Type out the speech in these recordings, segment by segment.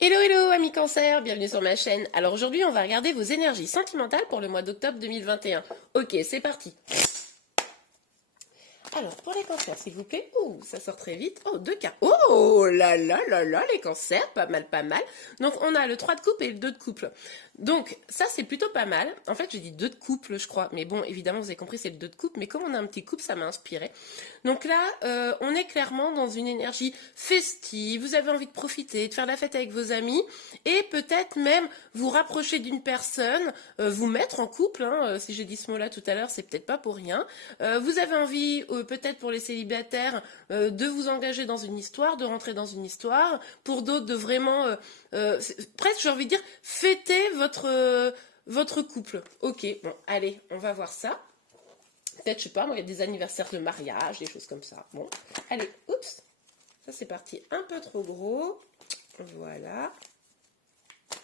Hello hello amis cancer, bienvenue sur ma chaîne. Alors aujourd'hui on va regarder vos énergies sentimentales pour le mois d'octobre 2021. Ok, c'est parti. Alors pour les cancers s'il vous plaît. Ouh, ça sort très vite. Oh, deux cartes. Oh là là là là, les cancers, pas mal pas mal. Donc on a le 3 de coupe et le 2 de couple. Donc ça c'est plutôt pas mal. En fait j'ai dit 2 de couple je crois. Mais bon évidemment vous avez compris c'est le 2 de couple. Mais comme on a un petit couple ça m'a inspiré. Donc là on est clairement dans une énergie festive. Vous avez envie de profiter, de faire la fête avec vos amis. Et peut-être même vous rapprocher d'une personne. Vous mettre en couple. Hein, si j'ai dit ce mot là tout à l'heure c'est peut-être pas pour rien. Vous avez envie peut-être pour les célibataires de vous engager dans une histoire, de rentrer dans une histoire. Pour d'autres de vraiment presque j'ai envie de dire fêter votre couple. Ok, bon, allez, on va voir ça. Peut-être, je sais pas, moi, il y a des anniversaires de mariage, des choses comme ça. Bon, allez, oups. Ça, c'est parti un peu trop gros. Voilà.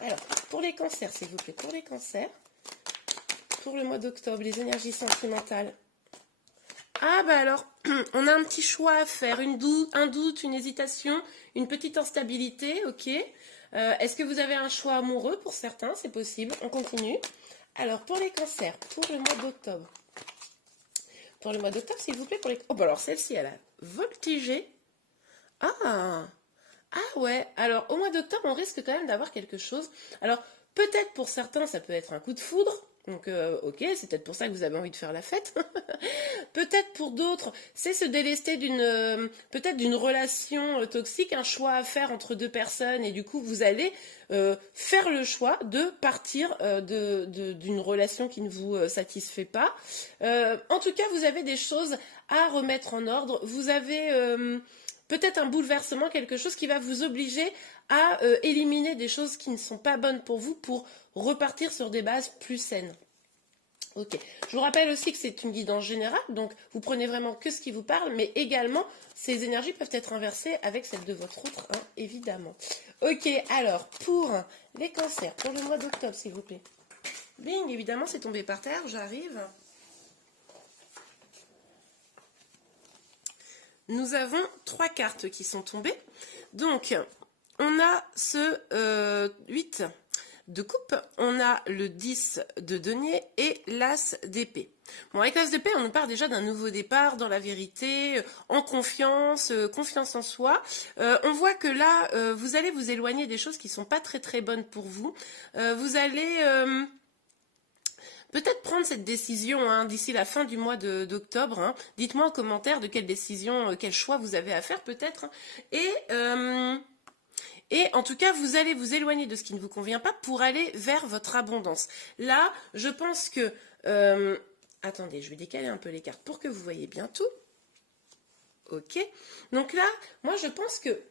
Alors, pour les cancers, s'il vous plaît, pour les cancers, pour le mois d'octobre, les énergies sentimentales. Ah, bah alors, on a un petit choix à faire, un doute, une hésitation, une petite instabilité, ok. Est-ce que vous avez un choix amoureux pour certains? C'est possible, on continue. Alors, pour les cancers, pour le mois d'octobre. Pour le mois d'octobre, s'il vous plaît, pour les... Oh, bah alors, celle-ci, elle a voltigé. Ah, ah ouais. Alors, au mois d'octobre, on risque quand même d'avoir quelque chose. Alors, peut-être pour certains, ça peut être un coup de foudre. Donc, ok, c'est peut-être pour ça que vous avez envie de faire la fête. Peut-être pour d'autres, c'est se délester peut-être d'une relation toxique, un choix à faire entre deux personnes, et du coup, vous allez faire le choix de partir d'une relation qui ne vous satisfait pas. En tout cas, vous avez des choses à remettre en ordre. Vous avez peut-être un bouleversement, quelque chose qui va vous obliger à éliminer des choses qui ne sont pas bonnes pour vous pour repartir sur des bases plus saines. Ok. Je vous rappelle aussi que c'est une guidance générale, donc vous prenez vraiment que ce qui vous parle, mais également ces énergies peuvent être inversées avec celles de votre autre, hein, évidemment. Ok, alors pour les cancers, pour le mois d'octobre, s'il vous plaît. Bing, évidemment, c'est tombé par terre, j'arrive. Nous avons 3 cartes qui sont tombées. Donc, on a ce 8 de coupe, on a le 10 de denier et l'as d'épée. Bon, avec l'as d'épée, on nous parle déjà d'un nouveau départ dans la vérité, en confiance, confiance en soi. On voit que là, vous allez vous éloigner des choses qui ne sont pas très très bonnes pour vous. Vous allez... peut-être prendre cette décision hein, d'ici la fin du mois d'octobre. Hein. Dites-moi en commentaire de quelle décision, quel choix vous avez à faire peut-être. Hein. Et en tout cas, vous allez vous éloigner de ce qui ne vous convient pas pour aller vers votre abondance. Là, je pense que... attendez, je vais décaler un peu les cartes pour que vous voyez bien tout. Ok. Donc là, moi, je pense que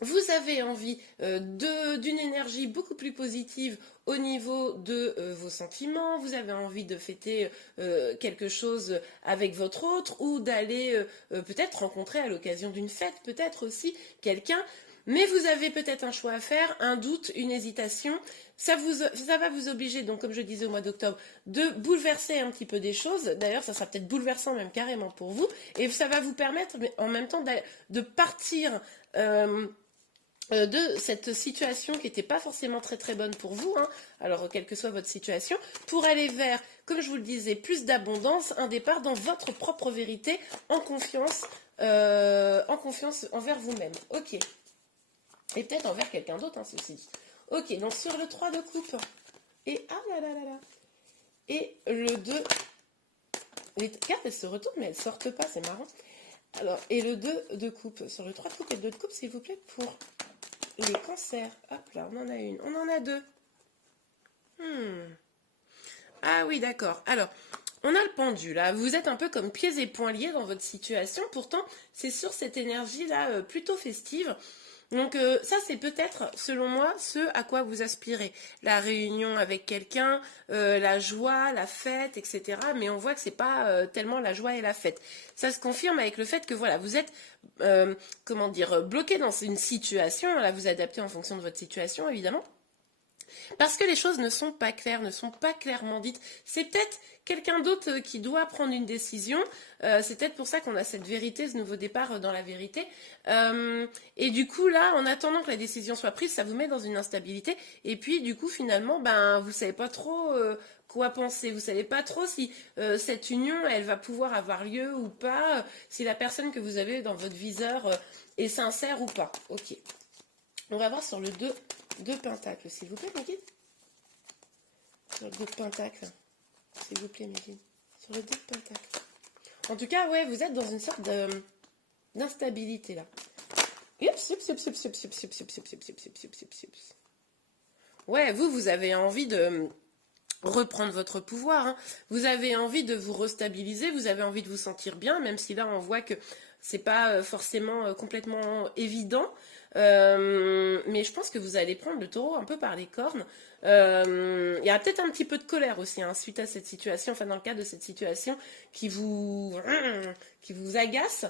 vous avez envie d'une énergie beaucoup plus positive au niveau de vos sentiments, vous avez envie de fêter quelque chose avec votre autre ou d'aller peut-être rencontrer à l'occasion d'une fête, peut-être aussi quelqu'un, mais vous avez peut-être un choix à faire, un doute, une hésitation. Ça va vous obliger, donc comme je disais au mois d'octobre, de bouleverser un petit peu des choses. D'ailleurs, ça sera peut-être bouleversant même carrément pour vous. Et ça va vous permettre en même temps de partir de cette situation qui n'était pas forcément très très bonne pour vous, hein, alors quelle que soit votre situation, pour aller vers, comme je vous le disais, plus d'abondance, un départ dans votre propre vérité, en confiance envers vous-même. Ok. Et peut-être envers quelqu'un d'autre, hein, ceci dit. Ok, donc sur le 3 de coupe, et ah là là là là, et le 2, les cartes elles se retournent mais elles sortent pas, c'est marrant. Alors, et le 2 de coupe, sur le 3 de coupe et le 2 de coupe, s'il vous plaît, pour les cancers. Hop là, on en a une, on en a deux. Ah oui, d'accord. Alors, on a le pendule, là. Vous êtes un peu comme pieds et poings liés dans votre situation. Pourtant, c'est sur cette énergie-là plutôt festive. Donc ça, c'est peut-être, selon moi, ce à quoi vous aspirez. La réunion avec quelqu'un, la joie, la fête, etc. Mais on voit que c'est pas tellement la joie et la fête. Ça se confirme avec le fait que voilà, vous êtes, comment dire, bloqué dans une situation. Là, vous adaptez en fonction de votre situation, évidemment. Parce que les choses ne sont pas claires, ne sont pas clairement dites. C'est peut-être quelqu'un d'autre qui doit prendre une décision. C'est peut-être pour ça qu'on a cette vérité, ce nouveau départ dans la vérité. Et du coup, là, en attendant que la décision soit prise, ça vous met dans une instabilité. Et puis, du coup, finalement, ben, vous savez pas trop quoi penser. Vous savez pas trop si cette union, elle va pouvoir avoir lieu ou pas, si la personne que vous avez dans votre viseur est sincère ou pas. Ok. On va voir sur le 2 pentacles, s'il vous plaît, mes guides. Sur le 2 pentacles, s'il vous plaît, mes guides. Sur le 2 pentacles. En tout cas, ouais, vous êtes dans une sorte d'instabilité, là. Ouais, vous avez envie de reprendre votre pouvoir, hein. Vous avez envie de vous restabiliser, vous avez envie de vous sentir bien, même si là, on voit que c'est pas forcément complètement évident. Mais je pense que vous allez prendre le taureau un peu par les cornes. Il y a peut-être un petit peu de colère aussi, hein, suite à cette situation, enfin dans le cadre de cette situation qui vous agace.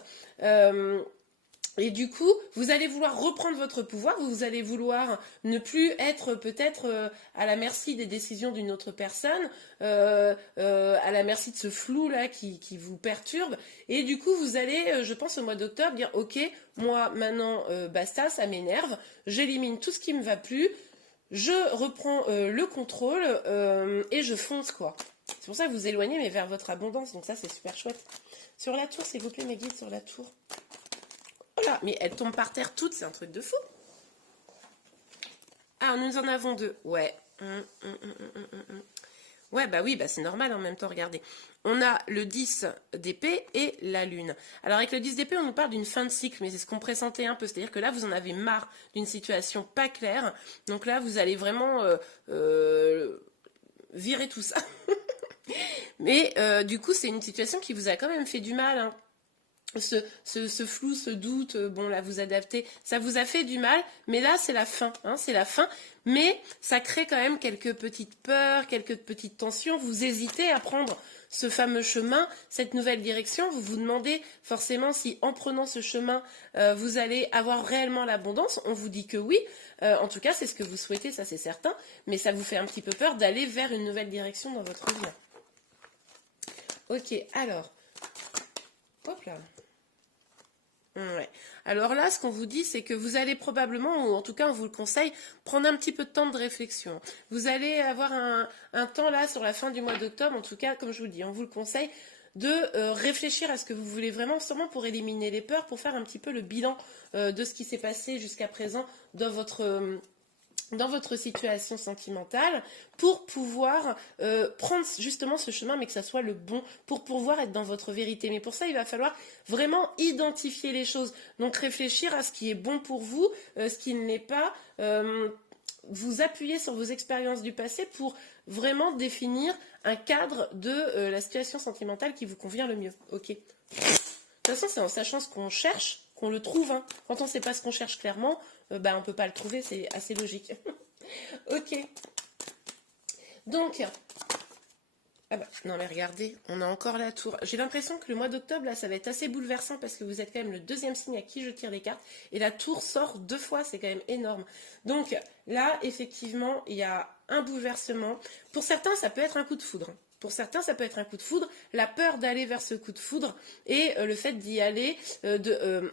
Et du coup, vous allez vouloir reprendre votre pouvoir, vous allez vouloir ne plus être peut-être à la merci des décisions d'une autre personne, à la merci de ce flou-là qui vous perturbe. Et du coup, vous allez, je pense au mois d'octobre, dire « Ok, moi maintenant, basta, ça m'énerve, j'élimine tout ce qui ne me va plus, je reprends le contrôle et je fonce, quoi. » C'est pour ça que vous éloignez, mais vers votre abondance, donc ça, c'est super chouette. Sur la tour, s'il vous plaît, mes guides, sur la tour. Oh là, mais elles tombent par terre toutes, c'est un truc de fou. Ah, nous en avons 2. Ouais. Ouais, bah oui, bah c'est normal en même temps, regardez. On a le 10 d'épée et la lune. Alors avec le 10 d'épée, on nous parle d'une fin de cycle, mais c'est ce qu'on pressentait un peu. C'est-à-dire que là, vous en avez marre d'une situation pas claire. Donc là, vous allez vraiment virer tout ça. Mais du coup, c'est une situation qui vous a quand même fait du mal, hein. Ce flou, ce doute, bon là vous adaptez, ça vous a fait du mal, mais là c'est la fin, hein, c'est la fin, mais ça crée quand même quelques petites peurs, quelques petites tensions, vous hésitez à prendre ce fameux chemin, cette nouvelle direction, vous vous demandez forcément si en prenant ce chemin, vous allez avoir réellement l'abondance, on vous dit que oui, en tout cas c'est ce que vous souhaitez, ça c'est certain, mais ça vous fait un petit peu peur d'aller vers une nouvelle direction dans votre vie. Ok, alors, hop là. Ouais. Alors là, ce qu'on vous dit, c'est que vous allez probablement, ou en tout cas on vous le conseille, prendre un petit peu de temps de réflexion. Vous allez avoir un temps là sur la fin du mois d'octobre, en tout cas, comme je vous le dis, on vous le conseille de réfléchir à ce que vous voulez vraiment, sûrement pour éliminer les peurs, pour faire un petit peu le bilan de ce qui s'est passé jusqu'à présent dans votre situation sentimentale, pour pouvoir prendre justement ce chemin, mais que ça soit le bon, pour pouvoir être dans votre vérité. Mais pour ça, il va falloir vraiment identifier les choses. Donc réfléchir à ce qui est bon pour vous, ce qui ne l'est pas, vous appuyer sur vos expériences du passé pour vraiment définir un cadre de la situation sentimentale qui vous convient le mieux. Ok. De toute façon, c'est en sachant ce qu'on cherche qu'on le trouve, hein. Quand on ne sait pas ce qu'on cherche clairement, bah, on ne peut pas le trouver, c'est assez logique. Ok. Donc, ah bah, non mais regardez, on a encore la tour. J'ai l'impression que le mois d'octobre, là, ça va être assez bouleversant parce que vous êtes quand même le 2e signe à qui je tire les cartes. Et la tour sort 2 fois, c'est quand même énorme. Donc là, effectivement, il y a un bouleversement. Pour certains, ça peut être un coup de foudre. Pour certains, ça peut être un coup de foudre, la peur d'aller vers ce coup de foudre et le fait d'y aller,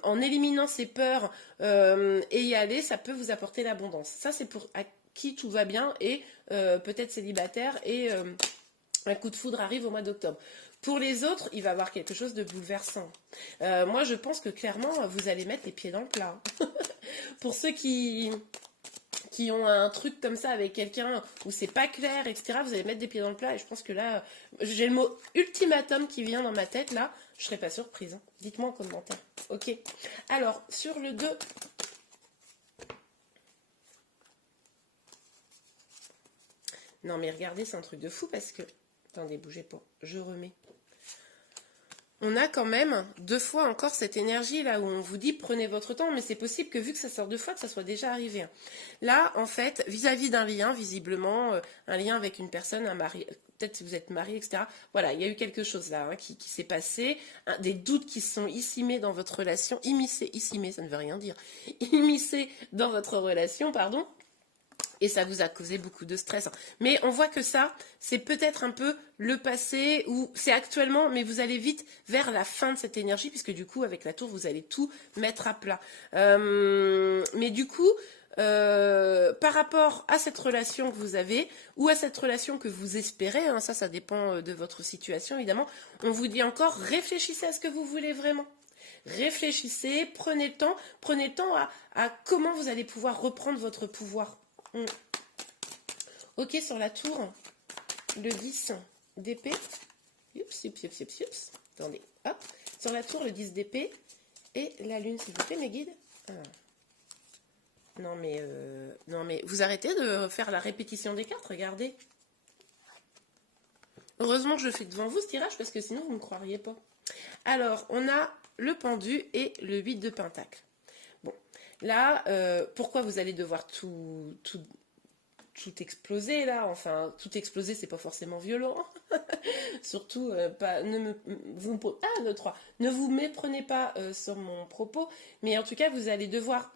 en éliminant ses peurs et y aller, ça peut vous apporter l'abondance. Ça, c'est pour à qui tout va bien et peut-être célibataire et un coup de foudre arrive au mois d'octobre. Pour les autres, il va y avoir quelque chose de bouleversant. Moi, je pense que clairement, vous allez mettre les pieds dans le plat. Pour ceux qui ont un truc comme ça avec quelqu'un où c'est pas clair, etc., vous allez mettre des pieds dans le plat. Et je pense que là, j'ai le mot ultimatum qui vient dans ma tête, là. Je serais pas surprise, hein. Dites-moi en commentaire. Ok. Alors, sur le 2... Non, mais regardez, c'est un truc de fou parce que... Attendez, bougez pas. Je remets. On a quand même 2 fois encore cette énergie là où on vous dit prenez votre temps, mais c'est possible que vu que ça sort 2 fois, que ça soit déjà arrivé, hein. Là, en fait, vis-à-vis d'un lien, visiblement, un lien avec une personne, un mari, peut-être si vous êtes marié, etc. Voilà, il y a eu quelque chose là, hein, qui s'est passé, hein, des doutes qui se sont immiscés dans votre relation, immiscés, ça ne veut rien dire, immiscés dans votre relation, pardon. Et ça vous a causé beaucoup de stress. Mais on voit que ça, c'est peut-être un peu le passé, ou c'est actuellement, mais vous allez vite vers la fin de cette énergie, puisque du coup, avec la tour, vous allez tout mettre à plat. Mais du coup, par rapport à cette relation que vous avez, ou à cette relation que vous espérez, hein, ça dépend de votre situation, évidemment, on vous dit encore, réfléchissez à ce que vous voulez vraiment. Réfléchissez, prenez le temps à comment vous allez pouvoir reprendre votre pouvoir. Ok, sur la tour, le 10 d'épée. Attendez, hop. Sur la tour, le 10 d'épée. Et la lune, s'il vous plaît, mes guides. Ah. Non, mais vous arrêtez de faire la répétition des cartes, regardez. Heureusement que je fais devant vous ce tirage, parce que sinon, vous ne me croiriez pas. Alors, on a le pendu et le 8 de pentacle. Bon, là, pourquoi vous allez devoir tout exploser là, enfin tout exploser c'est pas forcément violent, surtout pas, ne vous méprenez pas sur mon propos, mais en tout cas vous allez devoir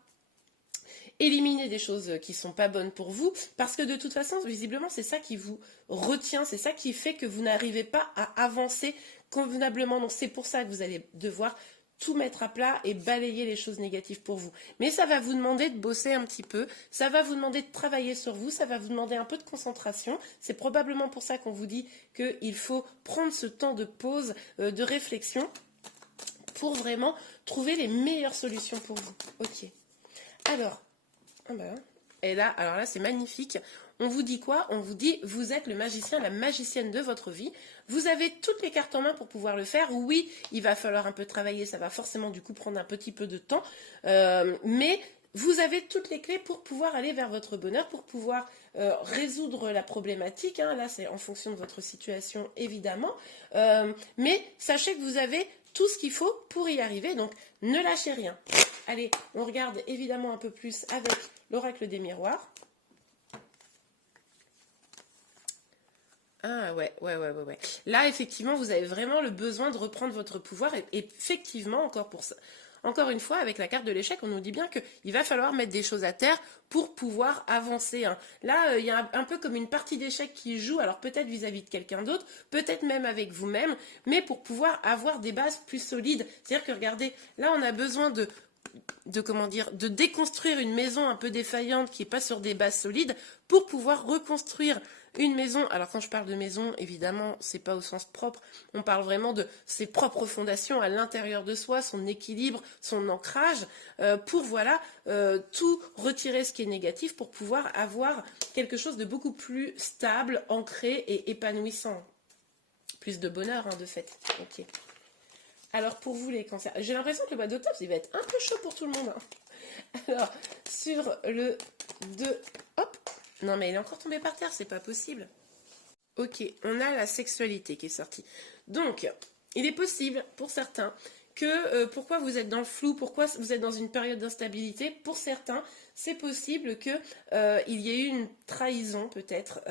éliminer des choses qui sont pas bonnes pour vous, parce que de toute façon visiblement c'est ça qui vous retient, c'est ça qui fait que vous n'arrivez pas à avancer convenablement, donc c'est pour ça que vous allez devoir tout mettre à plat et balayer les choses négatives pour vous. Mais ça va vous demander de bosser un petit peu, ça va vous demander de travailler sur vous, ça va vous demander un peu de concentration. C'est probablement pour ça qu'on vous dit qu'il faut prendre ce temps de pause, de réflexion, pour vraiment trouver les meilleures solutions pour vous. Ok. Alors, et là, alors là, c'est magnifique. On vous dit quoi? On vous dit, vous êtes le magicien, la magicienne de votre vie. Vous avez toutes les cartes en main pour pouvoir le faire. Oui, il va falloir un peu travailler, ça va forcément du coup prendre un petit peu de temps. Mais vous avez toutes les clés pour pouvoir aller vers votre bonheur, pour pouvoir résoudre la problématique. Hein. Là, c'est en fonction de votre situation, évidemment. Mais sachez que vous avez tout ce qu'il faut pour y arriver. Donc, ne lâchez rien. Allez, on regarde évidemment un peu plus avec l'oracle des miroirs. Ah ouais. Là, effectivement, vous avez vraiment le besoin de reprendre votre pouvoir. Et effectivement, encore une fois, avec la carte de l'échec, on nous dit bien qu'il va falloir mettre des choses à terre pour pouvoir avancer. Hein. Là, il y a un peu comme une partie d'échec qui joue, alors peut-être vis-à-vis de quelqu'un d'autre, peut-être même avec vous-même, mais pour pouvoir avoir des bases plus solides. C'est-à-dire que, regardez, là, on a besoin de déconstruire une maison un peu défaillante qui n'est pas sur des bases solides pour pouvoir reconstruire une maison. Alors quand je parle de maison, évidemment, c'est pas au sens propre, on parle vraiment de ses propres fondations à l'intérieur de soi, son équilibre, son ancrage, pour tout retirer ce qui est négatif pour pouvoir avoir quelque chose de beaucoup plus stable, ancré et épanouissant. Plus de bonheur, hein, de fait. Ok. Alors pour vous les cancers, j'ai l'impression que le mois d'octobre, il va être un peu chaud pour tout le monde. Hein. Alors, sur le 2, hop, non mais il est encore tombé par terre, c'est pas possible. Ok, on a la sexualité qui est sortie. Donc, il est possible pour certains que pourquoi vous êtes dans le flou, pourquoi vous êtes dans une période d'instabilité, pour certains, c'est possible que il y ait eu une trahison peut-être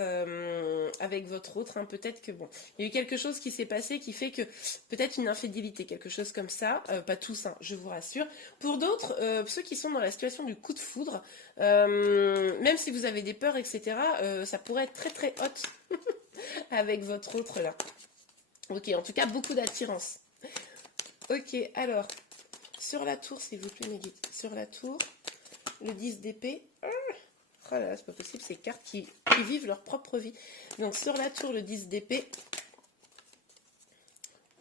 avec votre autre, hein, peut-être que bon, il y a eu quelque chose qui s'est passé qui fait que peut-être une infidélité, quelque chose comme ça, pas tous, hein, je vous rassure. Pour d'autres, ceux qui sont dans la situation du coup de foudre, même si vous avez des peurs, etc., ça pourrait être très très hot avec votre autre là. Ok, en tout cas, beaucoup d'attirance. Ok, alors, sur la tour, s'il vous plaît, mes guides. Sur la tour, le 10 d'épée. Oh là là, c'est pas possible, ces cartes qui vivent leur propre vie. Donc, sur la tour, le 10 d'épée,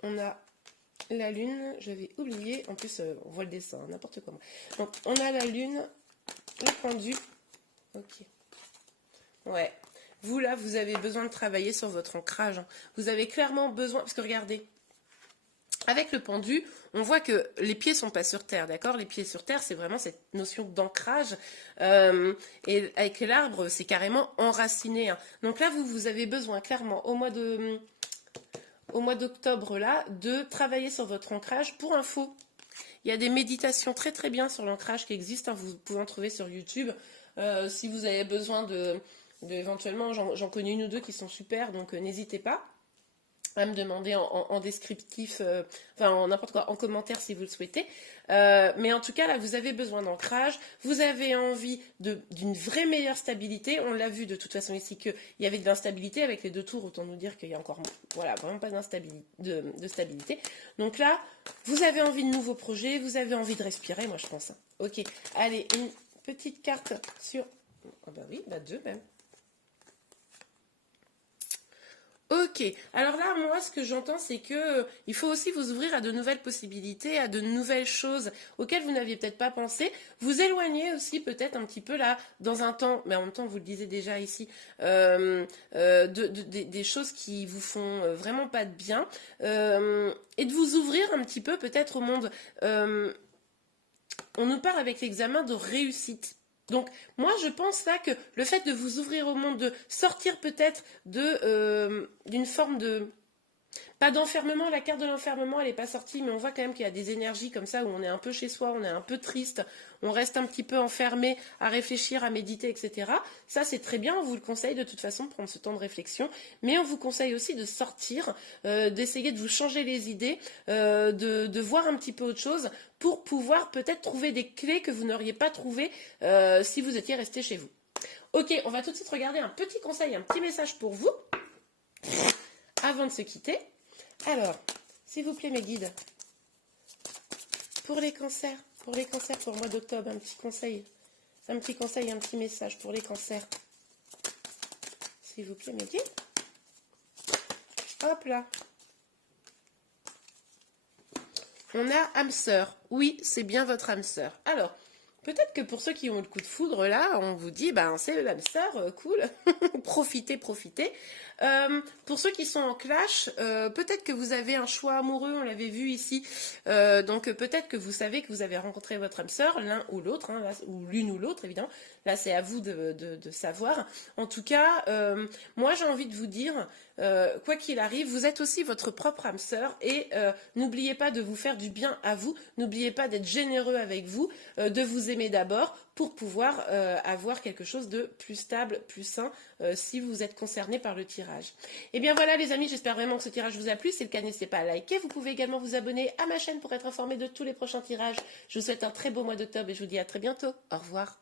on a la lune. J'avais oublié. En plus, on voit le dessin, n'importe comment. Donc, on a la lune, le pendu. Ok. Ouais. Vous, là, vous avez besoin de travailler sur votre ancrage. Hein. Vous avez clairement besoin... Parce que, regardez, avec le pendu, on voit que les pieds sont pas sur terre, d'accord? Les pieds sur terre, c'est vraiment cette notion d'ancrage. Et avec l'arbre, c'est carrément enraciné. Hein. Donc là, vous avez besoin clairement, au mois d'octobre, là, de travailler sur votre ancrage. Pour info, il y a des méditations très très bien sur l'ancrage qui existent. Hein. Vous pouvez en trouver sur YouTube. Si vous avez besoin éventuellement, j'en connais une ou deux qui sont super, donc n'hésitez pas. à me demander en descriptif, enfin en n'importe quoi, en commentaire si vous le souhaitez. Mais en tout cas, là, vous avez besoin d'ancrage, vous avez envie d'une vraie meilleure stabilité. On l'a vu de toute façon ici qu'il y avait de l'instabilité avec les 2 tours, autant nous dire qu'il y a encore, voilà, vraiment pas d'instabilité, de stabilité. Donc là, vous avez envie de nouveaux projets, vous avez envie de respirer, moi je pense. Ok, allez, une petite carte sur... Ah bah oui, bah 2 même. Ok, alors là, moi, ce que j'entends, c'est que il faut aussi vous ouvrir à de nouvelles possibilités, à de nouvelles choses auxquelles vous n'aviez peut-être pas pensé. Vous éloigner aussi peut-être un petit peu là, dans un temps, mais en même temps, vous le disiez déjà ici, des choses qui vous font vraiment pas de bien, et de vous ouvrir un petit peu peut-être au monde. On nous parle avec l'examen de réussite. Donc, moi, je pense là que le fait de vous ouvrir au monde, de sortir peut-être d'une forme de... Pas d'enfermement, la carte de l'enfermement, elle n'est pas sortie, mais on voit quand même qu'il y a des énergies comme ça où on est un peu chez soi, on est un peu triste, on reste un petit peu enfermé à réfléchir, à méditer, etc. Ça, c'est très bien, on vous le conseille de toute façon de prendre ce temps de réflexion, mais on vous conseille aussi de sortir, d'essayer de vous changer les idées, de voir un petit peu autre chose pour pouvoir peut-être trouver des clés que vous n'auriez pas trouvées si vous étiez resté chez vous. Ok, on va tout de suite regarder un petit conseil, un petit message pour vous avant de se quitter. Alors, s'il vous plaît mes guides, pour les cancers pour le mois d'octobre, un petit conseil, un petit message pour les cancers. S'il vous plaît mes guides. Hop là. On a âme sœur. Oui, c'est bien votre âme sœur. Alors, peut-être que pour ceux qui ont le coup de foudre là, on vous dit, ben c'est l'âme sœur, cool, profitez. Pour ceux qui sont en clash, peut-être que vous avez un choix amoureux, on l'avait vu ici, donc peut-être que vous savez que vous avez rencontré votre âme sœur, l'un ou l'autre, hein, ou l'une ou l'autre évidemment, là c'est à vous de savoir. En tout cas, moi j'ai envie de vous dire, quoi qu'il arrive, vous êtes aussi votre propre âme sœur et n'oubliez pas de vous faire du bien à vous, n'oubliez pas d'être généreux avec vous, de vous aimer d'abord pour pouvoir avoir quelque chose de plus stable, plus sain, si vous êtes concerné par le tirage. Et bien voilà les amis, j'espère vraiment que ce tirage vous a plu. Si c'est le cas, n'hésitez pas à liker. Vous pouvez également vous abonner à ma chaîne pour être informé de tous les prochains tirages. Je vous souhaite un très beau mois d'octobre et je vous dis à très bientôt. Au revoir.